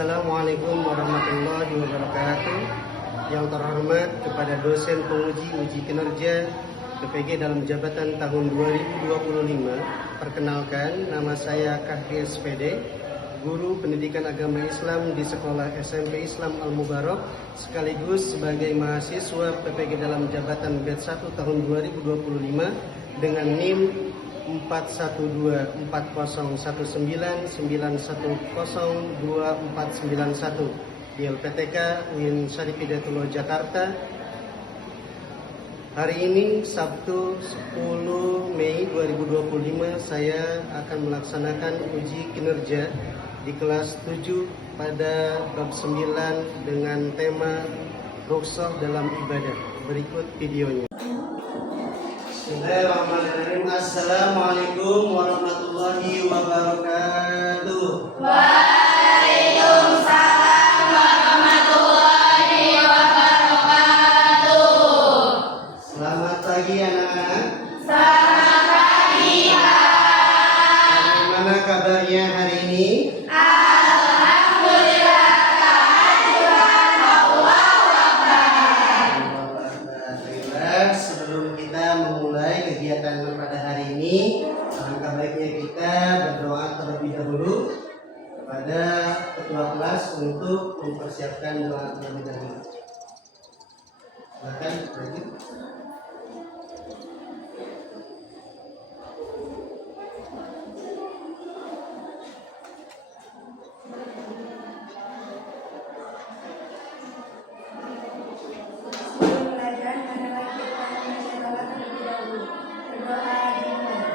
Assalamualaikum warahmatullahi wabarakatuh. Yang terhormat kepada dosen penguji uji kinerja PPG dalam jabatan tahun 2025. Perkenalkan, nama saya Kahri SPD, guru pendidikan agama Islam di Sekolah SMP Islam Al-Mubarak, sekaligus sebagai mahasiswa PPG dalam jabatan batch 1 tahun 2025 dengan NIM 412401991 di LPTK UIN Syarif Hidayatullah Jakarta. Hari ini Sabtu 10 Mei 2025 saya akan melaksanakan uji kinerja di kelas 7 pada bab 9 dengan tema rukhsah dalam ibadah. Berikut videonya. Bismillahirrahmanirrahim. Assalamualaikum warahmatullahi wabarakatuh. Waalaikumsalam warahmatullahi wabarakatuh. Selamat pagi anak-anak. Selamat pagi, Pak. Bagaimana kabarnya hari ini? Alhamdulillah, tahajud, Allahu Akbar. Baiklah, sebelum kita memulai kegiatan pada hari ini, alangkah baiknya kita berdoa terlebih dahulu kepada ketua kelas untuk mempersiapkan doa terlebih dahulu. Silakan, lanjut. Sebelum belajar, marilah kita membaca doa terlebih dahulu. Berdoa dimulai.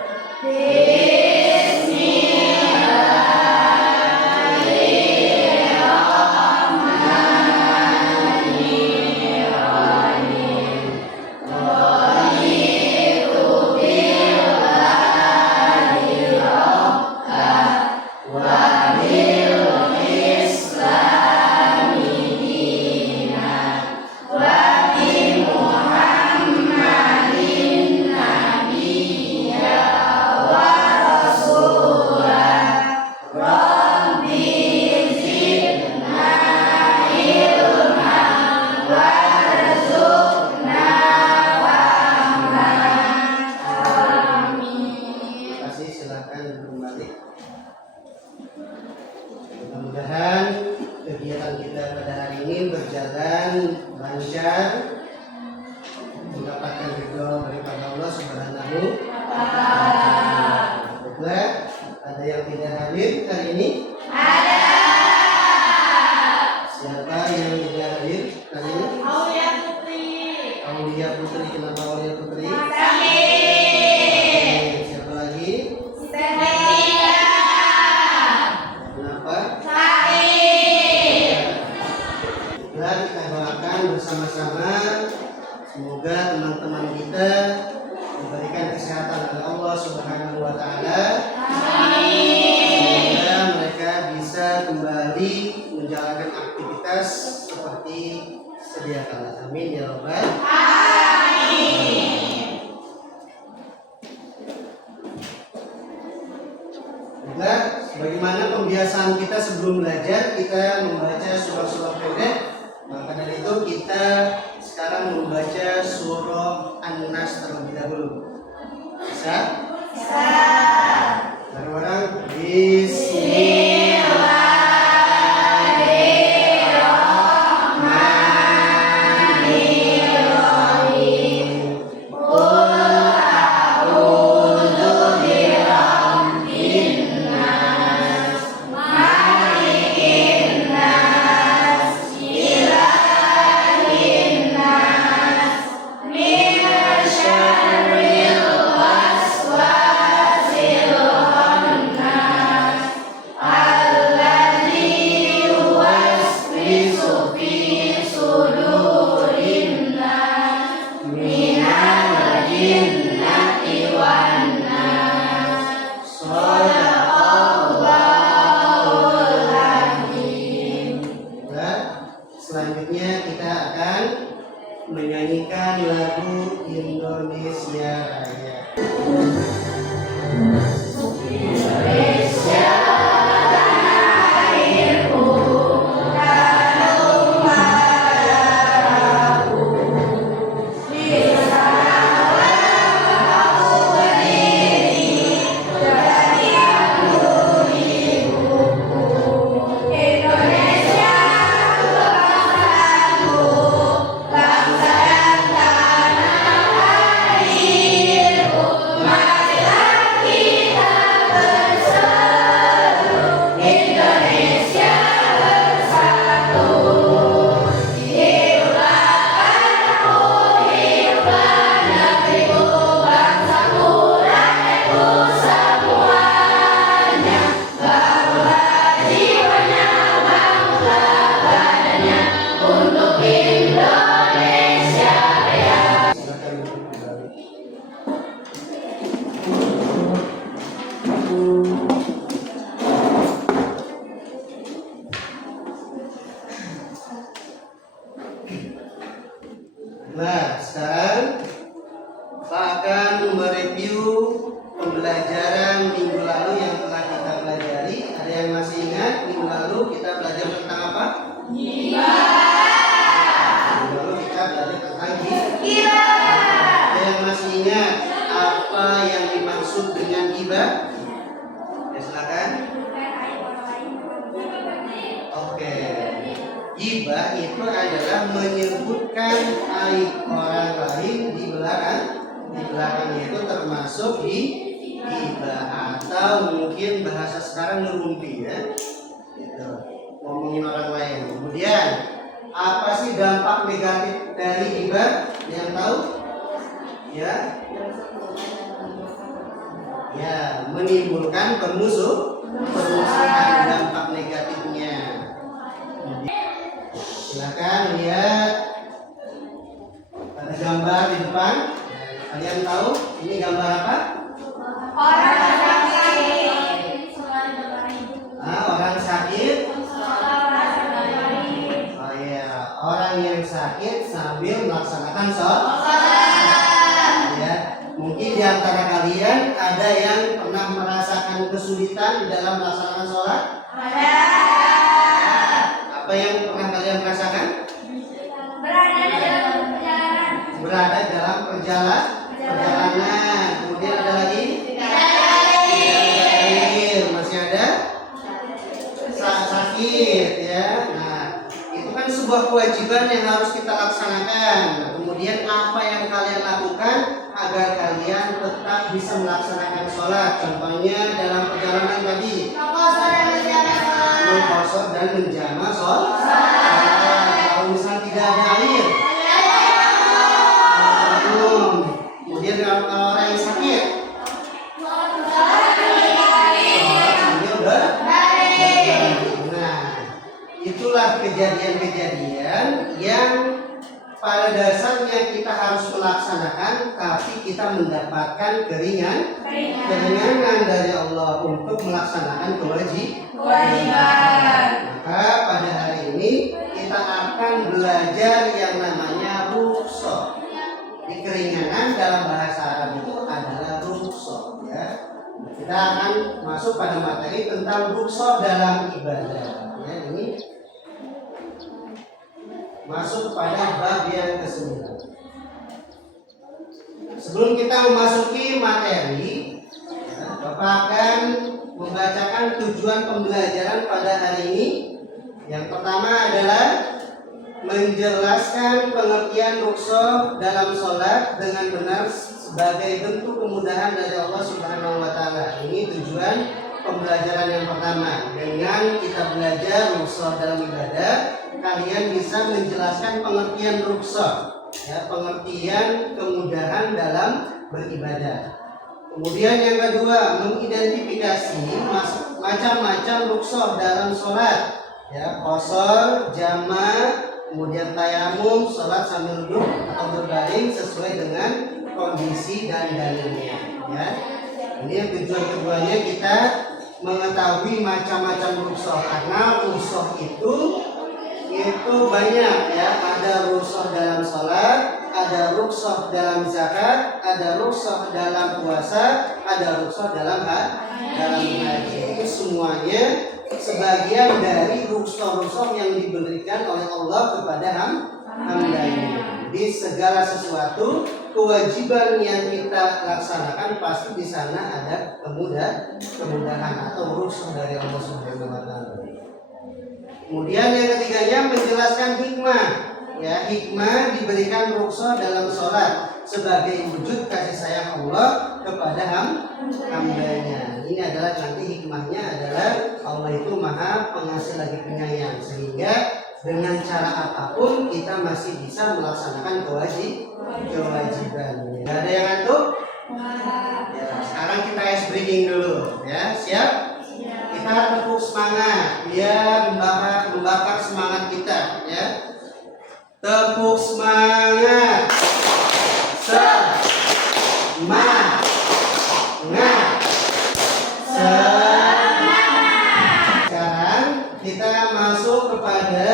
Terima kasih, silakan kembali. Mudah-mudahan kegiatan kita pada hari ini berjalan lancar, mendapatkan ridho daripada Allah Subhanahu wa Ta'ala. Baiklah, ada yang tidak hadir hari ini? Ada. Siapa yang tidak hadir hari ini? Aulia Putri. Aulia Putri. Kenapa Aulia Putri? Sakit. Siapa lagi? Setia. Kenapa? Sakit. Baiklah, kita doakan bersama-sama semoga teman-teman kita diberikan kesehatan oleh Allah Subhanahu wa Ta'ala. Semoga mereka bisa kembali menjalankan aktivitas seperti sedia kala. Amin ya Rabbal alamin. Baiklah, sebagaimana pembiasaan kita sebelum belajar, kita membaca surah-surah pendek. Maka dari itu kita sekarang membaca surah An-Nas terlebih dahulu. Bisa? Bisa. Bareng-bareng. Bismillahirrahmanirrahim. Min syarril waswasil mereview pembelajaran minggu lalu yang telah kita pelajari. Ada yang masih ingat minggu lalu kita belajar tentang apa? Minggu lalu kita belajar tentang ada yang masih ingat apa yang dimaksud dengan ghibah? Ya, silakan. Oke. Ghibah itu adalah menyebutkan aib orang lain di belakang. Di belakang itu termasuk ghibah, atau mungkin bahasa sekarang ngerumpi ya. Gitu. Ngomongin orang lain. Kemudian apa sih dampak negatif dari ghibah? Yang tahu? Ya. Ya, menimbulkan permusuhan dampak negatifnya. Silakan lihat, ada gambar di depan. Kalian tahu ini gambar apa? Orang sakit. Orang sakit. Oh iya, orang yang sakit sambil melaksanakan sholat. Ya, mungkin di antara kalian ada yang pernah merasakan kesulitan dalam melaksanakan sholat. Ada. Apa yang pernah kalian rasakan? Berada dalam perjalanan. Kemudian ada lagi? Masih ada? Sakit ya. Nah, itu kan sebuah kewajiban yang harus kita laksanakan. Kemudian apa yang kalian lakukan agar kalian tetap bisa melaksanakan sholat? Contohnya dalam perjalanan tadi, mengkosor dan menjama sholat. Kalau misalnya tidak ada air, kemudian kalau orang yang sakit, sholat sambil berbaring. Nah, itulah kejadian-kejadian yang pada dasarnya kita harus melaksanakan, tapi kita mendapatkan keringanan dari Allah untuk melaksanakan kewajiban. Maka pada hari ini kita akan belajar yang namanya rukhsah. Di keringanan dalam bahasa Arab itu adalah rukhsah ya. Kita akan masuk pada materi tentang rukhsah dalam ibadah. Ya, ini masuk pada bab yang ke-9. Sebelum kita memasuki materi, Bapak akan membacakan tujuan pembelajaran pada hari ini. Yang pertama adalah menjelaskan pengertian rukhsah dalam sholat dengan benar sebagai bentuk kemudahan dari Allah Subhanahu wa Ta'ala. Ini tujuan pembelajaran yang pertama. Dengan kita belajar rukhsah dalam ibadah, kalian bisa menjelaskan pengertian rukhsah, ya, pengertian kemudahan dalam beribadah. Kemudian yang kedua, mengidentifikasi macam-macam rukhsah dalam sholat, ya, qasar, jama', kemudian tayamum, sholat sambil duduk atau berbaring sesuai dengan kondisi dan dalilnya. Ya, ini yang tujuan keduanya kita mengetahui macam-macam rukhsah, karena rukhsah itu banyak ya. Ada rukhsah dalam sholat, ada rukhsah dalam zakat, ada rukhsah dalam puasa, ada rukhsah dalam haji. Itu semuanya sebagian dari rukhsah-rukhsah yang diberikan oleh Allah kepada hambanya. Di segala sesuatu kewajiban yang kita laksanakan pasti di sana ada kemudahan atau rukhsah dari Allah Subhanahu wa Ta'ala. Kemudian yang ketiganya menjelaskan hikmah. Ya, hikmah diberikan rukhsah dalam sholat sebagai wujud kasih sayang Allah kepada hambanya. Ini adalah nanti hikmahnya adalah Allah itu maha pengasih lagi penyayang, sehingga dengan cara apapun kita masih bisa melaksanakan kewajiban. Gak ada yang ngantuk? Ya, sekarang kita ice breaking dulu ya. Siap? Kita tepuk semangat biar membakar semangat kita ya. Tepuk semangat. Semangat. Sekarang kita masuk kepada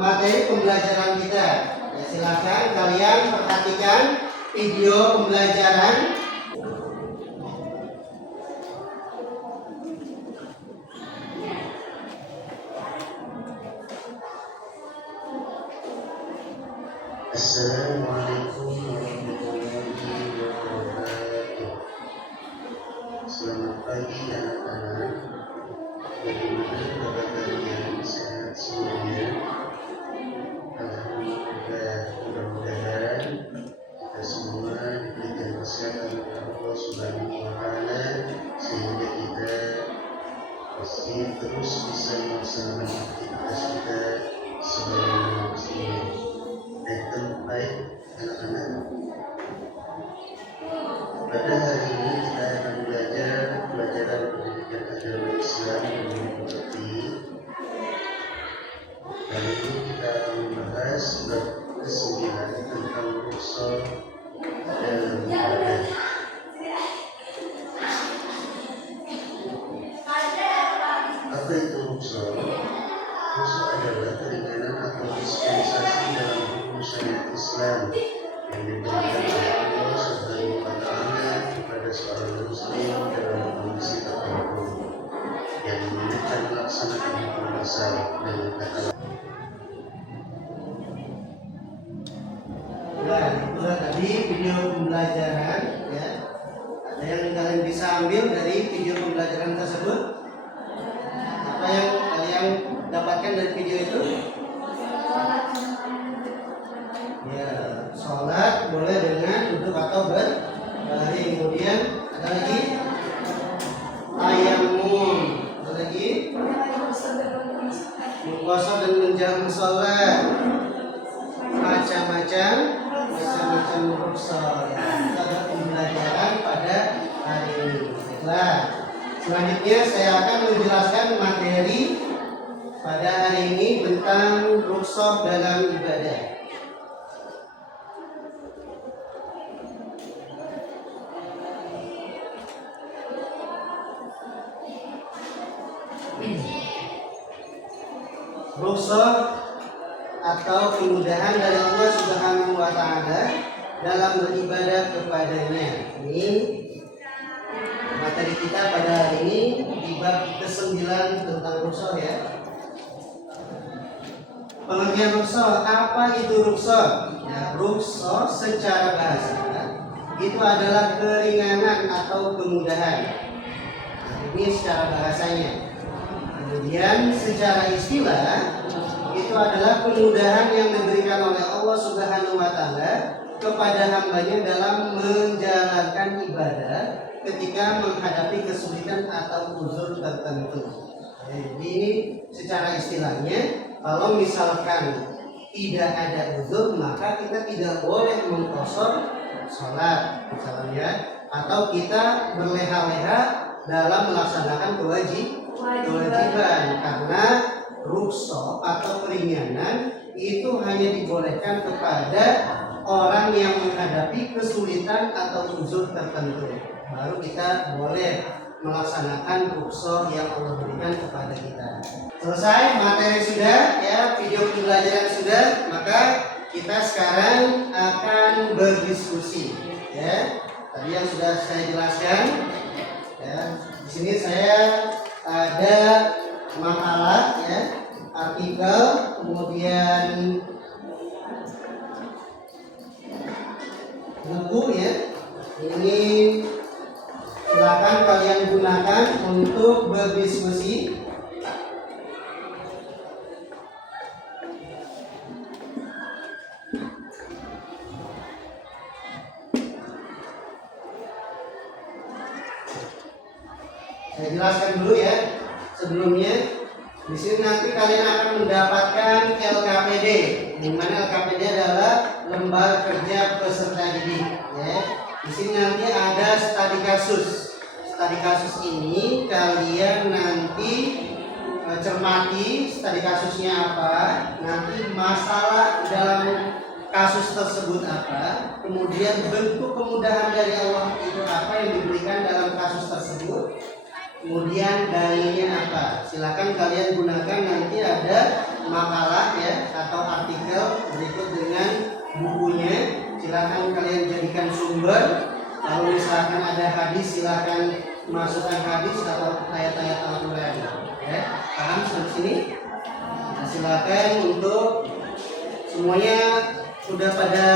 materi pembelajaran kita. Ya, silakan kalian perhatikan video pembelajaran. pagi anak-anak. Bagaimana kabar kalian? Sehat semuanya? Alhamdulillah. Mudah-mudahan kita semua diberikan kesehatan oleh Allah Subhanahu wa Ta'ala sehingga kita pasti terus bisa melaksanakan aktivitas kita sebagai muslim. Baik anak-anak. Pada hari ini kita akan belajar pelajaran pendidikan agama Islam yang mengerti. Kali ini kita akan membahas bab ke-9 tentang usul dalam ibadah. Apa itu usul? Usul adalah keringanan atau dispensasi dalam hukum syariat Islam yang diberikan oleh Allah Subhanahu wa Ta'ala kepada seorang muslim dalam kondisi tertentu yang menyebutkan melaksanakan hukum asal dengan kata Nah, itulah tadi video pembelajaran ya. Ada yang kalian bisa ambil dari video pembelajaran tersebut? Apa yang kalian dapatkan dari video itu? Ya, sholat boleh dengan duduk atau berbaring. Kemudian ada lagi tayamum, ada lagi puasa dan menjalankan sholat, macam-macam rukhsah. Kita ada pembelajaran pada hari ini. Baiklah, selanjutnya saya akan menjelaskan materi pada hari ini tentang rukhsah dalam ibadah. Rukhsah atau kemudahan dari Allah Subhanahu wa Ta'ala dalam beribadah kepadanya. Ini materi kita pada hari ini di bab ke-9 tentang rukhsah ya. Pengertian rukhsah, apa itu rukhsah? Ya, rukhsah secara bahasa itu adalah keringanan atau kemudahan. Nah, ini secara bahasanya. Kemudian secara istilah itu adalah kemudahan yang diberikan oleh Allah Subhanahu wa Ta'ala kepada hambanya dalam menjalankan ibadah ketika menghadapi kesulitan atau uzur tertentu. Jadi ini secara istilahnya, kalau misalkan tidak ada uzur maka kita tidak boleh mengqashar sholat misalnya, atau kita berleha-leha dalam melaksanakan kewajiban, karena rukhsah atau keringanan itu hanya dibolehkan kepada orang yang menghadapi kesulitan atau uzur tertentu. Baru kita boleh melaksanakan rukhsah yang Allah berikan kepada kita. Selesai materi sudah ya, video pembelajaran sudah, maka kita sekarang akan berdiskusi ya. Tadi yang sudah saya jelaskan ya. Di sini saya ada makalah ya, artikel, kemudian buku ya. Ini silakan kalian gunakan untuk berdiskusi. Saya jelaskan dulu ya sebelumnya. Di sini nanti kalian akan mendapatkan LKPD, di mana LKPD adalah lembar kerja peserta didik. Ya. Di sini nanti ada studi kasus. Studi kasus ini kalian nanti cermati studi kasusnya apa, nanti masalah dalam kasus tersebut apa, kemudian bentuk kemudahan dari Allah itu apa yang diberikan dalam kasus tersebut. Kemudian dalilnya apa? Silakan kalian gunakan, nanti ada makalah ya atau artikel berikut dengan bukunya. Silakan kalian jadikan sumber. Kalau misalkan ada hadis, silakan masukkan hadis atau ayat-ayat Al-Qur'an. Ya, paham sampai sini? Nah, silakan untuk semuanya sudah pada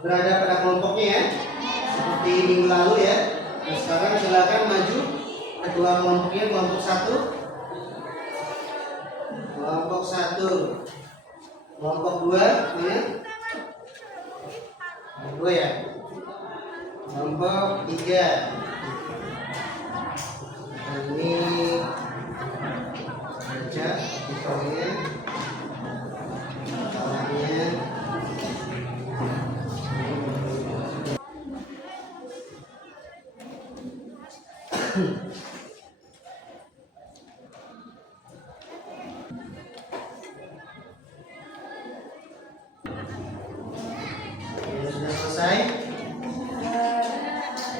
berada pada kelompoknya ya. Seperti minggu lalu ya. Nah, sekarang silakan maju. kedua kelompoknya, kelompok satu, kelompok dua, mana? Dua ya. Kelompok tiga. Ini baca hitungannya, salahnya. Sudah selesai?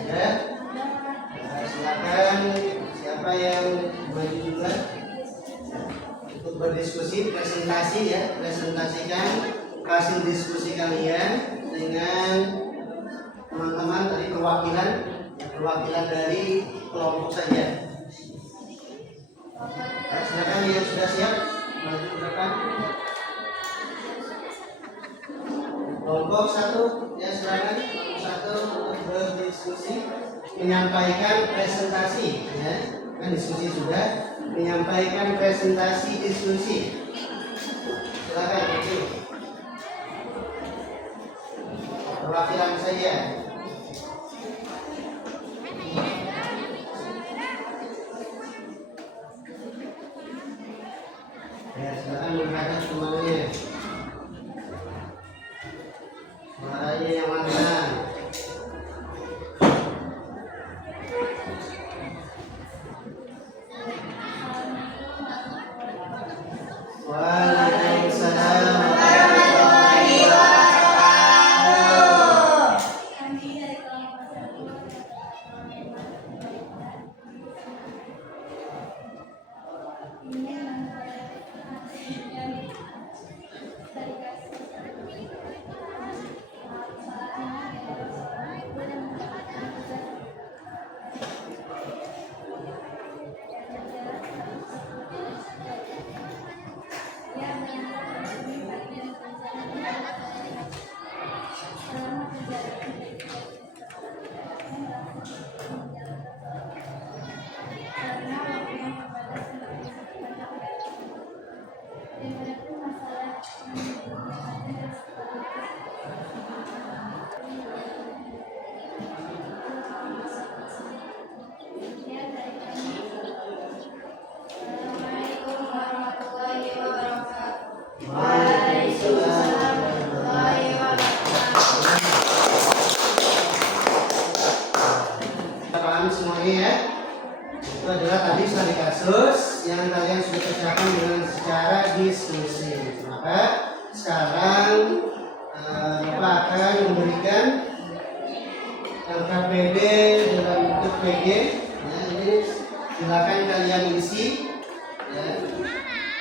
Ya. Silakan siapa yang maju juga untuk berdiskusi, presentasi ya, presentasikan hasil diskusi kalian dengan teman-teman dari perwakilan dari kelompok saja. Ya, silakan yang sudah siap maju ke depan. Kelompok satu, ya silakan kelompok satu untuk berdiskusi, menyampaikan presentasi, ya kan diskusi sudah, menyampaikan presentasi diskusi. Silakan maju. Perwakilan saja. Ya silakan menghadap semuanya. Suaranya yang mana? Waalaikumsalam warahmatullahi wabarakatuh. Paham semuanya ya? Itu adalah tadi studi kasus yang kalian sudah kerjakan dengan secara diskusi. Maka sekarang Bapak akan memberikan LKPD dalam bentuk PG. Ya, ini silakan kalian isi ya,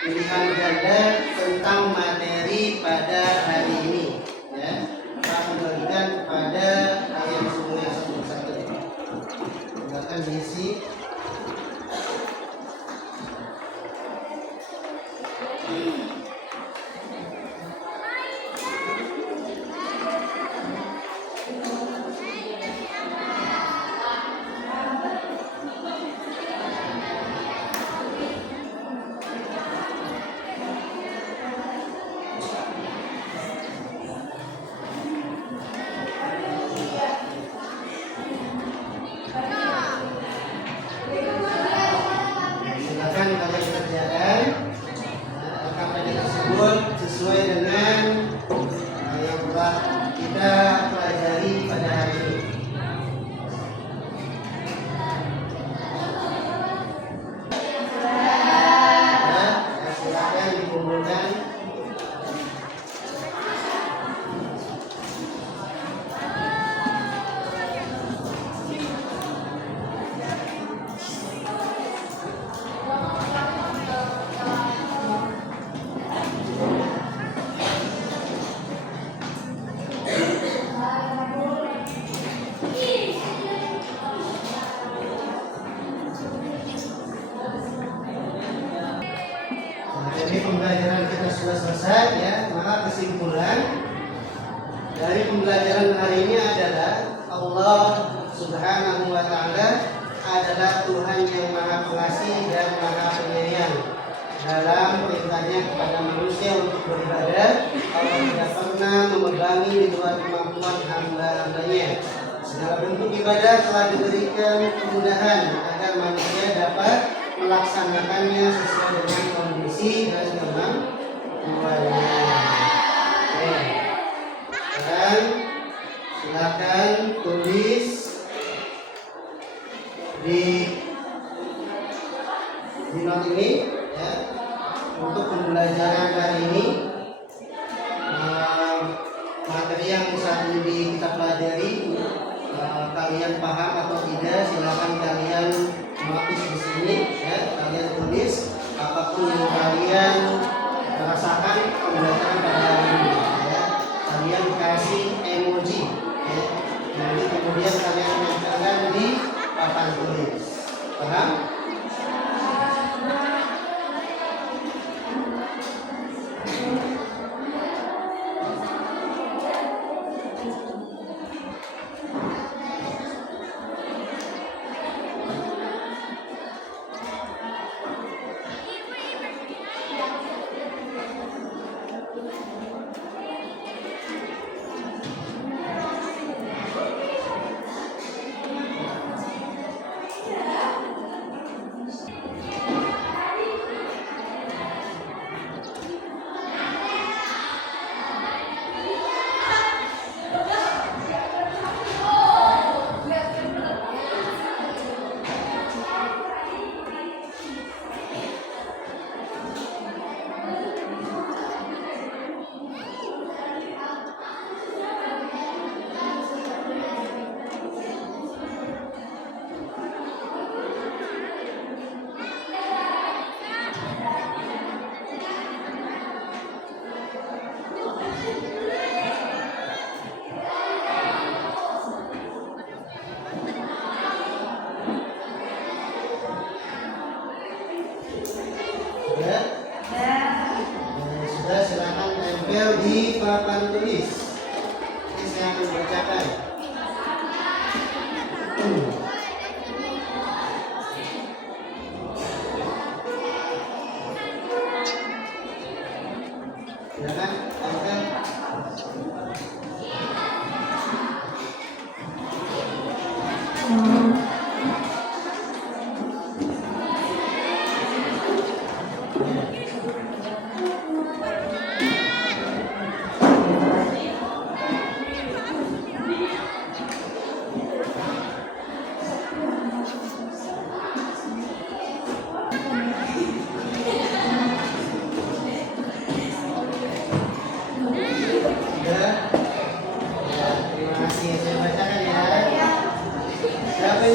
pilihan ganda tentang materi pada hari ini. Ya, Pak kembalikan kepada kalian semua satu-satu. Silakan diisi. Silakan kalian kerjakan LKPD tersebut sesuai dengan yang telah kita pelajari pada hari ini. Ya, silakan dikumpulkan. Jadi pembelajaran kita sudah selesai ya, maka kesimpulan dari pembelajaran hari ini adalah Allah Subhanahu wa taala adalah Tuhan yang Maha Pengasih dan Maha Penyayang. Dalam perintahnya kepada manusia untuk beribadah, Allah tidak pernah membebani di luar kemampuan hamba-hambanya. Segala bentuk ibadah telah diberikan kemudahan agar manusia dapat melaksanakannya sesuai dengan kondisi dan kemampuannya. Dan silakan tulis di not ini ya, untuk pembelajaran hari ini. Materi yang saat ini kita pelajari, kalian paham atau tidak, silakan kalian notis di sini ya, kalian tulis apapun yang kalian rasakan pembelajaran pada hari ini ya. Kalian kasih emoji ya. Nanti kemudian kalian tempelkan di papan tulis. Paham? Sudah, silakan tempel di papan tulis. Ini saya akan bacakan. Silakan tempel.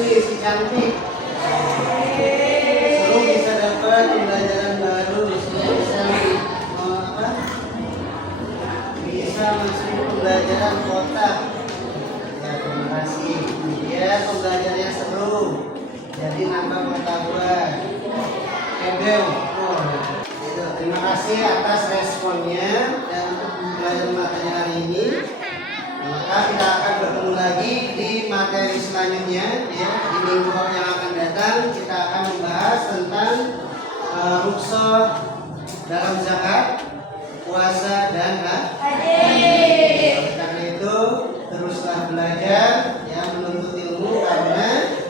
Si cantik, seru bisa dapat pembelajaran baru, bisa masuk pembelajaran kotak. Ya, terima kasih. Ya, pembelajarannya seru, jadi nambah pengetahuan. Terima kasih atas responnya dan untuk pembelajaran materi hari ini. Maka kita akan bertemu lagi di materi selanjutnya ya, di minggu yang akan datang kita akan membahas tentang rukhsah dalam zakat, puasa dan haji. Karena itu teruslah belajar ya, menuntut ilmu, karena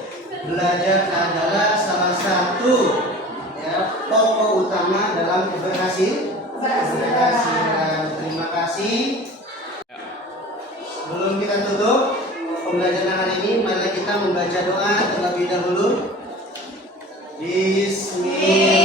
belajar adalah salah satu ya pokok utama dalam keberhasilan. Terima kasih. Sebelum kita tutup pembelajaran hari ini, mari kita membaca doa terlebih dahulu. Bismillah.